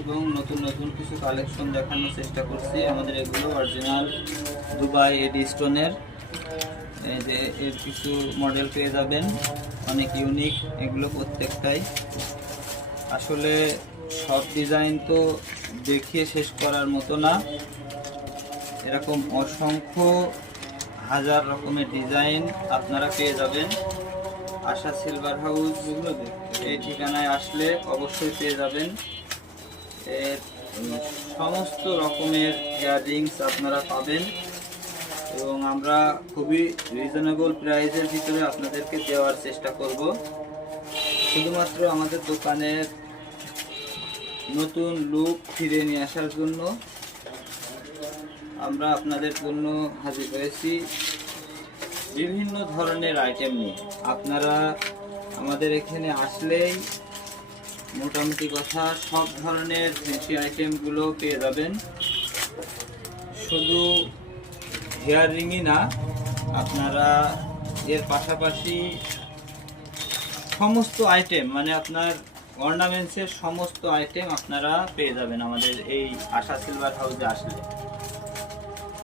এবং নতুন নতুন কিছু কালেকশন দেখানোর চেষ্টা করছি। আমাদের এগুলো অরিজিনাল দুবাই এডি স্টোনের, এই যে এর কিছু মডেল পেয়ে যাবেন, অনেক ইউনিক এগুলো প্রত্যেকটাই। আসলে সব ডিজাইন তো দেখিয়ে শেষ করার মতো না, এরকম অসংখ্য হাজার রকমের ডিজাইন আপনারা পেয়ে যাবেন। আশা সিলভার হাউস এই ঠিকানায় আসলে অবশ্যই পেয়ে যাবেন। এর সমস্ত রকমের ইয়াররিংস আপনারা পাবেন এবং আমরা খুবই রিজনেবল প্রাইসের ভিতরে আপনাদেরকে দেওয়ার চেষ্টা করব। শুধুমাত্র আমাদের দোকানের নতুন লুক ফিরে নিয়ে আসার জন্য আমরা আপনাদের জন্য হাজির হয়েছি বিভিন্ন ধরনের আইটেম নিয়ে। আপনারা আমাদের এখানে আসলেই মোটামুটি কথা সব ধরনের ফ্যান্সি আইটেমগুলো পেয়ে যাবেন। শুধু হেয়ার রিংই না, আপনারা এর পাশাপাশি সমস্ত আইটেম, মানে আপনার অর্নামেন্টসের সমস্ত আইটেম আপনারা পেয়ে যাবেন আমাদের এই আশা সিলভার হাউসে আসলে।